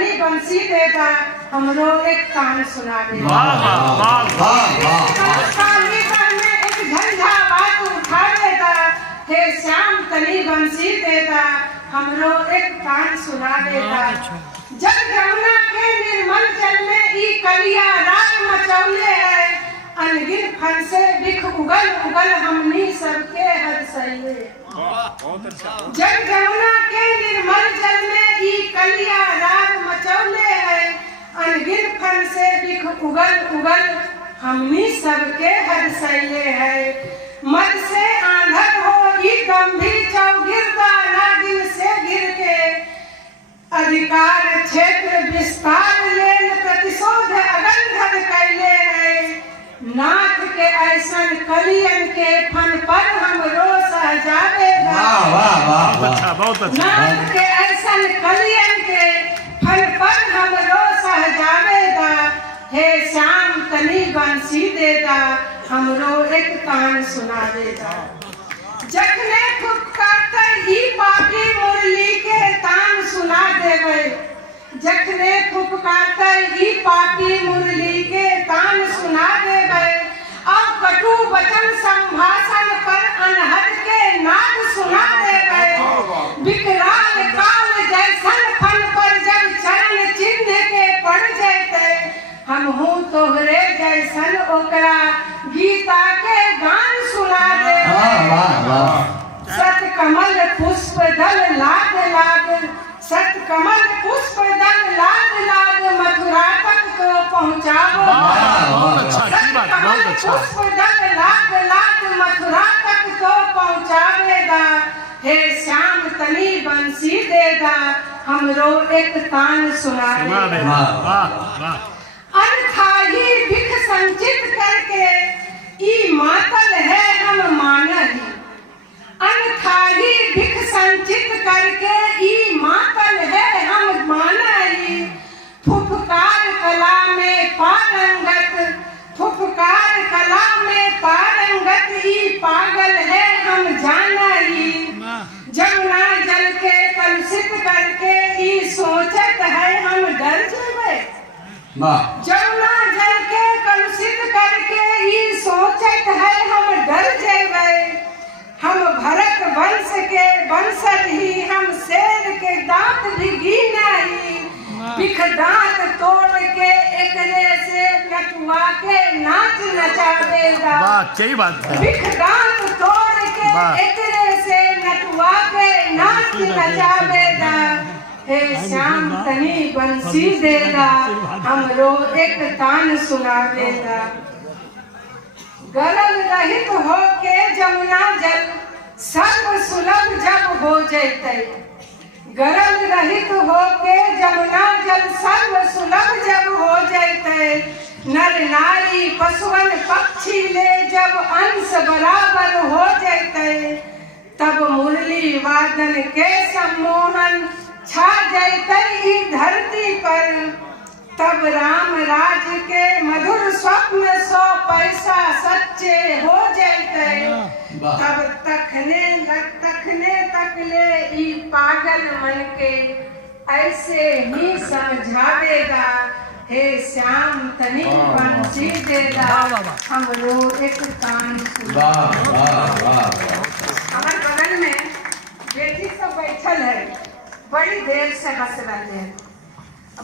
तनी बंसी देता हमरो एक कान सुना दे। एक झंझा बात उठा देता, हे श्याम तनी बंसी देता हमरो एक कान सुना देता। जब जमुना के निर्मल जल में ई कलिया राग मचौले है, अनगिन फन से बिख उगल उगल हमनी सबके हर सही। जब जमुना के निर्मल जल में ई कलिया राग मचौले है, अनगिन फन से बिख उगल उगल हमनी सबके हर सही है। मद से आंधर हो ई गंभीर चौगिरदा नागिन से गिर के, अधिकार क्षेत्र विस्तार लेल प्रतिशोध अगंधर कैले है। नाथ के ऐसन कलियन के फन पर हमरो सहजावेगा। नाथ के ऐसन कलियन के फन पर हमरो सहजावेगा। हे श्याम तनी बंसी देगा हमरो एक कान सुना देगा। जखने फुफकारते ही पापी मुरली के तान सुना देवे। जखने फुफकारते ही पापी मुरली के तान सुना देवे। अब कटु वचन संभाषण पर अनहद के नाद सुना देवे। विकराल काल जैसन फन पर जब चरण चिन्ह के पड़ जाते, हम हूँ तोहरे जैसन ओकरा गीता के गान सुना दे। सत कमल पुष्प दल लाग लाग, सत कमल पुष्प दल लाग लाग मथुरा तक तो पहुँचाओ। सत कमल पुष्प दल लाग लाग मथुरा तक तो पहुँचावेगा। हे श्याम तनी बंसी देगा हमरो एक तान सुना देगा। अनथाही भिख संचित करके ई मातल है हम मानही। अनथाही भिख संचित करके ई मातल है हम मानही। फुफकार कला में पारंगत, फुफकार कला में पारंगत ई पागल है हम जानही। जमुना जल के कलुषित करके ई सोचत है हम डर जेबे। जमुना जल के कलुषित करके ई सोचत है हम डर जेबे। हम भरत वंश के वंशज ही, हम शेर के दांत भी गिनाई। बिख दांत तोड़ के एकरे से कटुआ के नाच नचावेगा। सही बात है। बिख दांत तोड़ के एकरे से नटुआ के नाच नचावेगा। हे श्याम तनी बंसी देगा हमरो एक तान सुना देगा। गरल रहित हो के जमुना जल सर्व सुलभ जब हो जैते। गरल रहित हो के जमुना जल सर्व सुलभ जब हो जैते। नर नारी पशुअन पक्षी ले जब अंश बराबर हो जैते। तब मुरली वादन के सम्मोहन छा जैते ई धरती पर। तब राम राज के मधुर स्वप्न 100 पैसा सच्चे हो जाते। तब तखने तक ले ई पागल मन के ऐसे ही समझावेगा। हे श्याम तनी बंसी देगा हमरो एक कान सुना। हमारे बगल में बेटी सब बैठल है, बड़ी देर से हंस रहे हैं,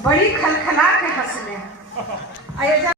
बड़ी खलखला के हंस रहे हैं।